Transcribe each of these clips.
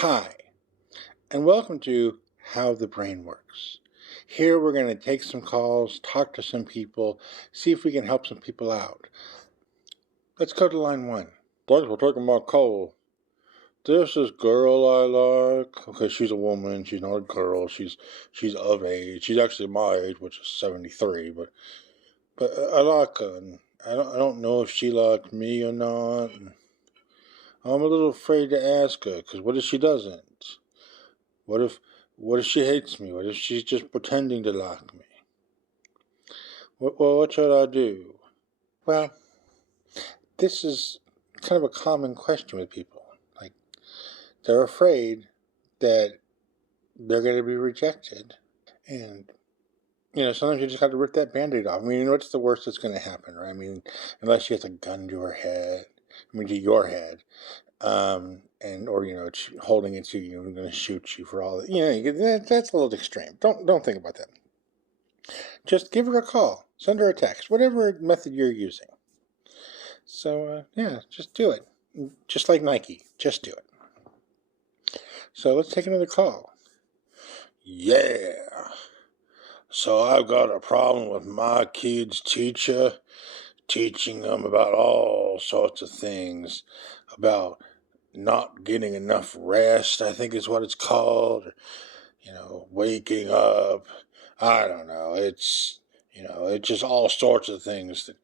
Hi, and welcome to How the Brain Works. Here we're going to take some calls, talk to some people, see if we can help some people out. Let's go to line 1. Thanks for taking my call. There's this girl I like. Okay, she's a woman. She's not a girl. She's of age. She's actually my age, which is 73. But I like her. And I don't know if she likes me or not. I'm a little afraid to ask her, because what if she doesn't? What if she hates me? What if she's just pretending to like me? What should I do? Well, this is kind of a common question with people. Like, they're afraid that they're going to be rejected. And, sometimes you just have to rip that Band-Aid off. I mean, what's the worst that's going to happen, right? I mean, unless she has a gun to her head, to your head. Or holding it to you and going to shoot you for all that. That's a little extreme. Don't think about that. Just give her a call, send her a text, whatever method you're using. So just do it. Just like Nike, just do it. So let's take another call. Yeah. So I've got a problem with my kid's teacher, teaching them about all sorts of things, about not getting enough rest, I think is what it's called. Waking up. I don't know. It's just all sorts of things that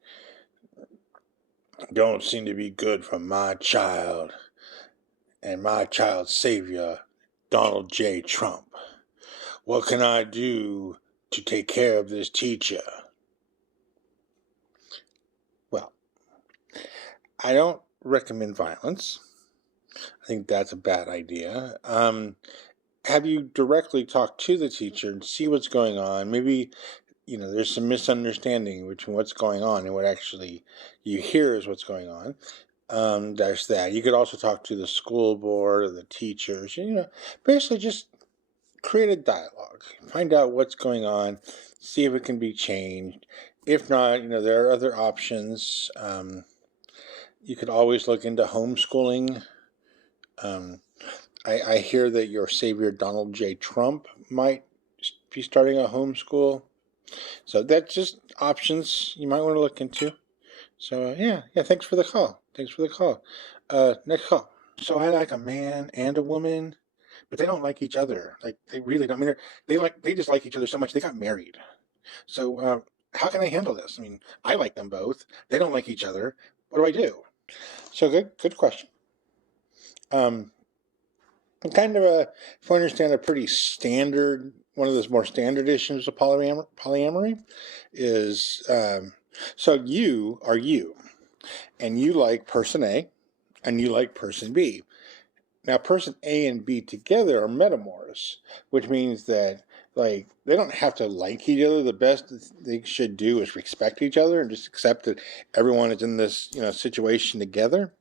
don't seem to be good for my child and my child's savior, Donald J. Trump. What can I do to take care of this teacher? Well, I don't recommend violence. I think that's a bad idea. Have you directly talked to the teacher and see what's going on? Maybe, there's some misunderstanding between what's going on and what actually you hear is what's going on. There's that. You could also talk to the school board or the teachers. Basically just create a dialogue. Find out what's going on. See if it can be changed. If not, there are other options. You could always look into homeschooling. I hear that your savior, Donald J. Trump, might be starting a homeschool. So that's just options you might want to look into. So, thanks for the call. Next call. So I like a man and a woman, but they don't like each other. Like, they really don't. I mean, they just like each other so much they got married. So, how can I handle this? I mean, I like them both. They don't like each other. What do I do? So, good question. Kind of if I understand, a pretty standard, one of those more standard issues of polyamory is, so you are you, and you like person A, and you like person B. Now, person A and B together are metamorphs, which means that, like, they don't have to like each other. The best they should do is respect each other and just accept that everyone is in this, situation together.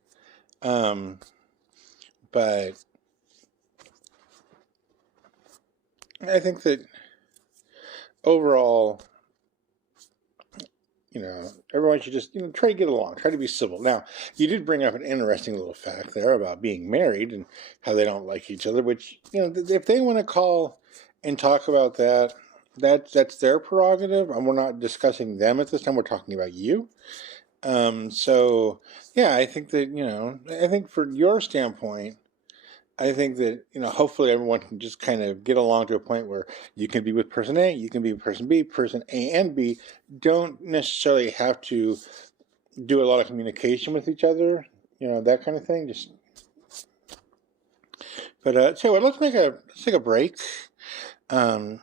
But I think that overall, everyone should just, try to get along, try to be civil. Now, you did bring up an interesting little fact there about being married and how they don't like each other, which, if they want to call and talk about that, that's their prerogative, and we're not discussing them at this time. We're talking about you. I think that, I think for your standpoint, I think that, hopefully everyone can just kind of get along to a point where you can be with person A, you can be with person B. Person A and B don't necessarily have to do a lot of communication with each other, that kind of thing. Let's take a break. I'm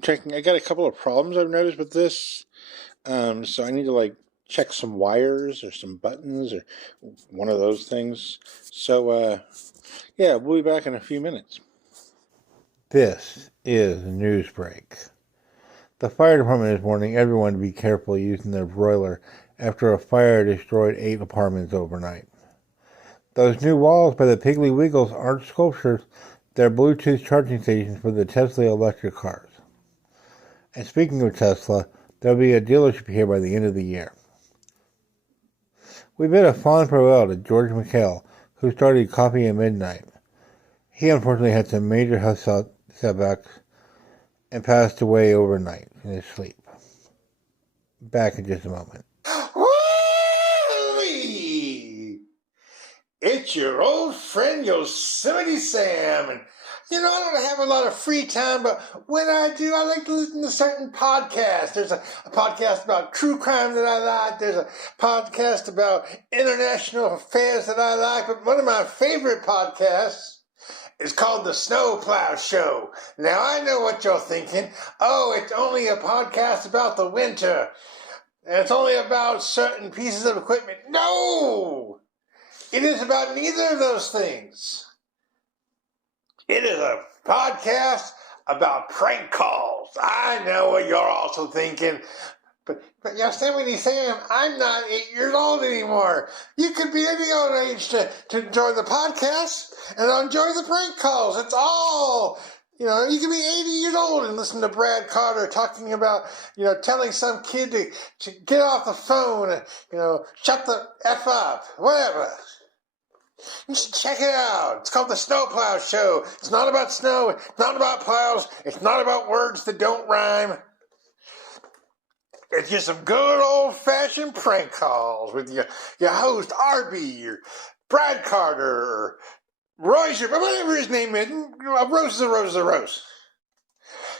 checking. I got a couple of problems I've noticed with this. So I need to check some wires or some buttons or one of those things. So, we'll be back in a few minutes. This is Newsbreak. The fire department is warning everyone to be careful using their broiler after a fire destroyed 8 apartments overnight. Those new walls by the Piggly Wiggles aren't sculptures, they're Bluetooth charging stations for the Tesla electric cars. And speaking of Tesla, there'll be a dealership here by the end of the year. We bid a fond farewell to George McHale, who started Coffee at Midnight. He unfortunately had some major health setbacks and passed away overnight in his sleep. Back in just a moment. Woo-wee! It's your old friend Yosemite Sam, and I don't have a lot of free time, but when I do, I like to listen to certain podcasts. There's a podcast about true crime that I like. There's a podcast about international affairs that I like, but one of my favorite podcasts is called The Snowplow Show. Now, I know what you're thinking. Oh, it's only a podcast about the winter, and it's only about certain pieces of equipment. No! It is about neither of those things. It is a podcast about prank calls. I know what you're also thinking. But Yosemite Sam, I'm not 8 years old anymore. You could be any old age to enjoy the podcast and enjoy the prank calls. It's all, you can be 80 years old and listen to Brad Carter talking about, telling some kid to get off the phone and, shut the F up, whatever. You should check it out. It's called The Snowplow Show. It's not about snow. It's not about plows. It's not about words that don't rhyme. It's just some good old-fashioned prank calls with your host, Arby, or Brad Carter, or Royce, or whatever his name is. A rose is a rose is a rose.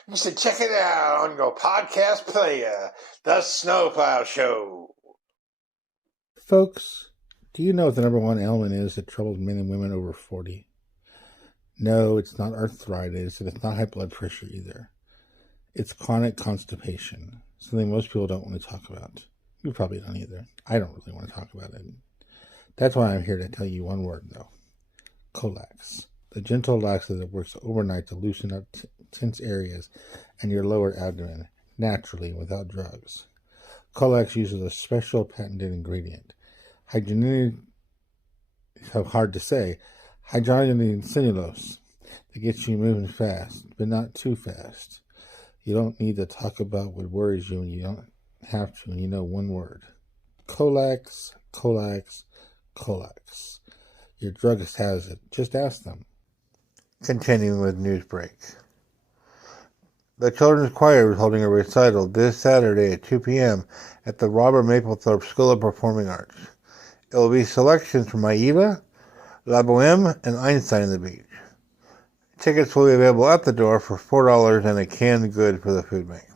You should check it out on your podcast player, The Snowplow Show. Folks, do you know what the number one ailment is that troubles men and women over 40? No, it's not arthritis, and it's not high blood pressure either. It's chronic constipation, something most people don't want to talk about. You probably don't either. I don't really want to talk about it. That's why I'm here to tell you one word, though. Colax, the gentle laxative that works overnight to loosen up tense areas and your lower abdomen, naturally, without drugs. Colax uses a special patented ingredient, hydrogenated, so hard to say, hydrogenated cellulose, that gets you moving fast, but not too fast. You don't need to talk about what worries you when you don't have to, and you know one word. Colax, Colax, Colax. Your druggist has it. Just ask them. Continuing with news break. The Children's Choir is holding a recital this Saturday at 2 p.m. at the Robert Mapplethorpe School of Performing Arts. It will be selections from Aida, La Boheme, and Einstein on the Beach. Tickets will be available at the door for $4 and a canned good for the food bank.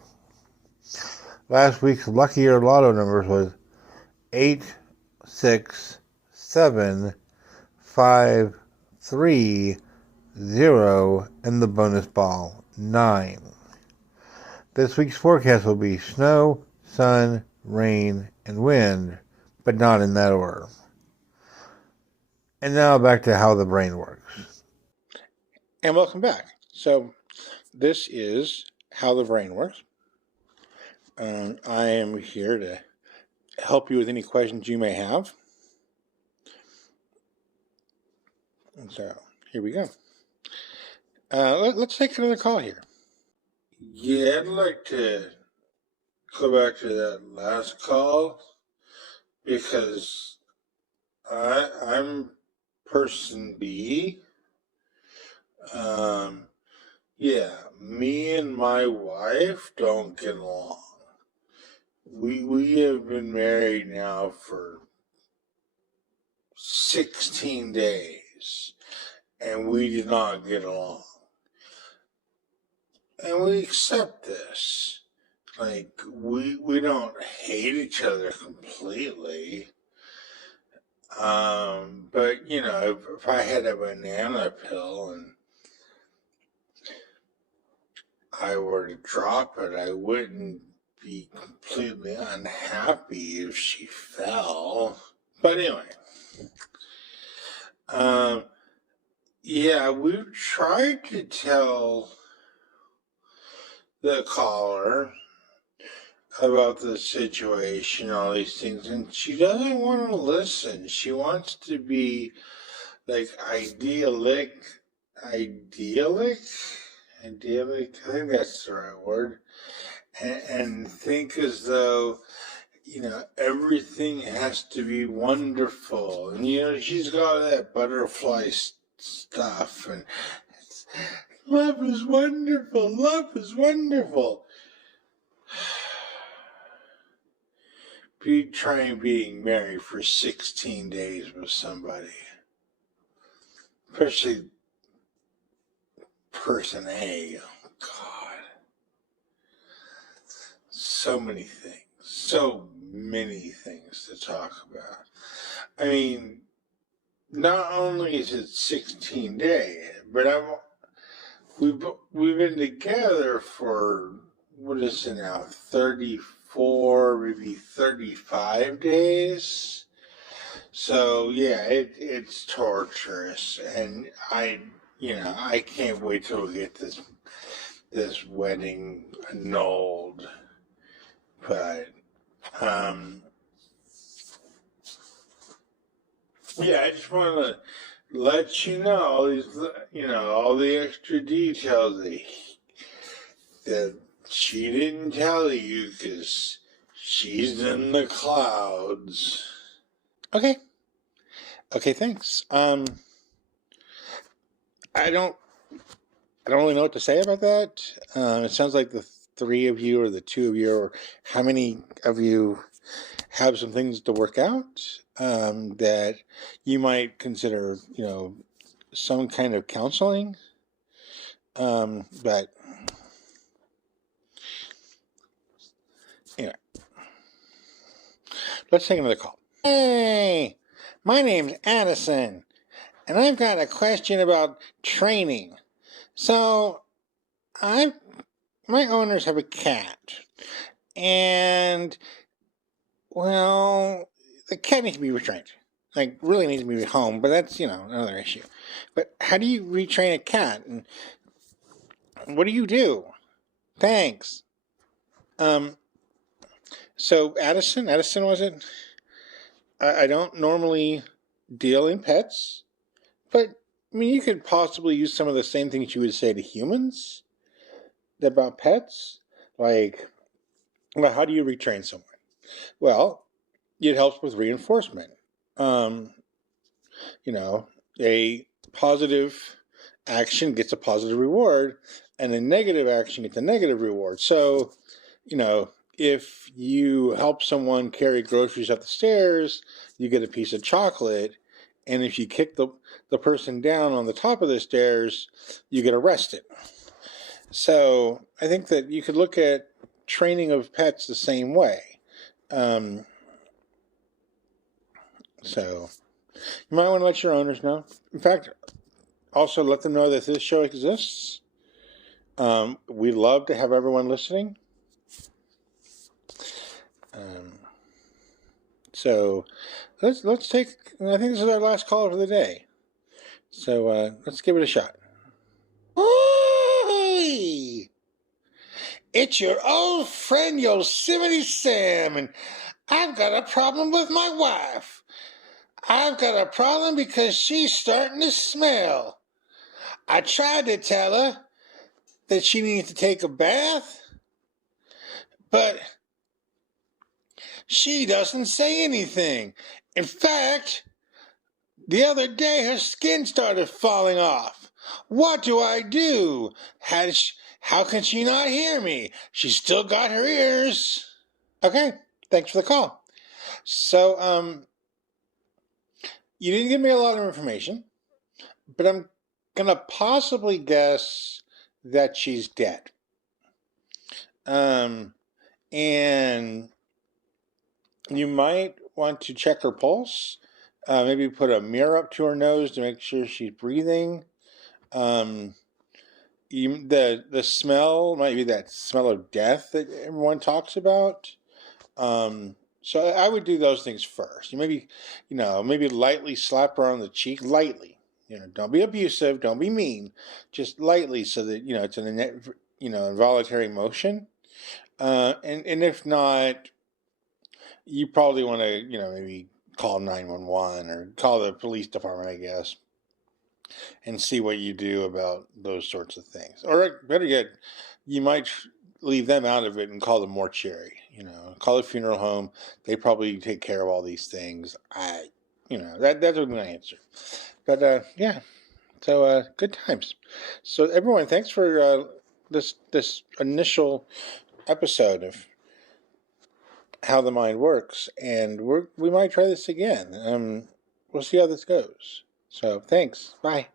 Last week's Lucky Year Lotto numbers was 8, 6, 7, 5, 3, 0, and the bonus ball, 9. This week's forecast will be snow, sun, rain, and wind, but not in that order. And now back to how the brain works. And welcome back. So this is how the brain works. I am here to help you with any questions you may have. And so here we go. Let's take another call here. Yeah, I'd like to go back to that last call because I'm person B. Yeah, me and my wife don't get along. We have been married now for 16 days, and we do not get along. And we accept this. Like, we don't hate each other completely. But, if I had a banana peel and I were to drop it, I wouldn't be completely unhappy if she fell. But anyway, yeah, we've tried to tell the caller about the situation, all these things, and she doesn't want to listen. She wants to be like idyllic, I think that's the right word, and think as though, everything has to be wonderful. And, she's got that butterfly stuff, and Love is wonderful. Love is wonderful. Trying being married for 16 days with somebody. Especially person A. Oh, God. So many things. So many things to talk about. I mean, not only is it 16 days, but we've been together for, what is it now, 34, maybe 35 days? So, yeah, it's torturous, and I can't wait till we get this wedding annulled. But, yeah, I just want to let you know all these, all the extra details that she didn't tell you because she's in the clouds. Okay, thanks. I don't really know what to say about that. It sounds like the three of you or the two of you or how many of you have some things to work out that you might consider, some kind of counseling. But anyway, let's take another call. Hey, my name's Addison, and I've got a question about training. So, my owners have a cat, and, well, the cat needs to be retrained. Like, really needs to be home, but that's, another issue. But how do you retrain a cat? And what do you do? Thanks. So Addison was it? I don't normally deal in pets, but, I mean, you could possibly use some of the same things you would say to humans about pets. Like, well, how do you retrain someone? Well, it helps with reinforcement. A positive action gets a positive reward, and a negative action gets a negative reward. So, if you help someone carry groceries up the stairs, you get a piece of chocolate. And if you kick the person down on the top of the stairs, you get arrested. So I think that you could look at training of pets the same way. So you might want to let your owners know. In fact, also let them know that this show exists. We'd love to have everyone listening. So let's take, I think this is our last call for the day. So let's give it a shot. Hey! It's your old friend Yosemite Sam, and I've got a problem with my wife. I've got a problem because she's starting to smell. I tried to tell her that she needs to take a bath, but she doesn't say anything. In fact, the other day her skin started falling off. What do I do? How can she not hear me? She's still got her ears. Okay, thanks for the call. So, you didn't give me a lot of information, but I'm going to possibly guess that she's dead. And you might want to check her pulse. Maybe put a mirror up to her nose to make sure she's breathing. The smell might be that smell of death that everyone talks about. So I would do those things first. Maybe lightly slap her on the cheek, lightly. Don't be abusive, don't be mean, just lightly, so that it's an involuntary motion. And if not, you probably want to maybe call 911 or call the police department, I guess, and see what you do about those sorts of things. Or better yet, you might leave them out of it and call the mortuary. Call the funeral home. They probably take care of all these things. That would be my answer. But yeah, So good times. So everyone, thanks for this initial episode of how the mind works, and we might try this again. We'll see how this goes. So thanks. Bye.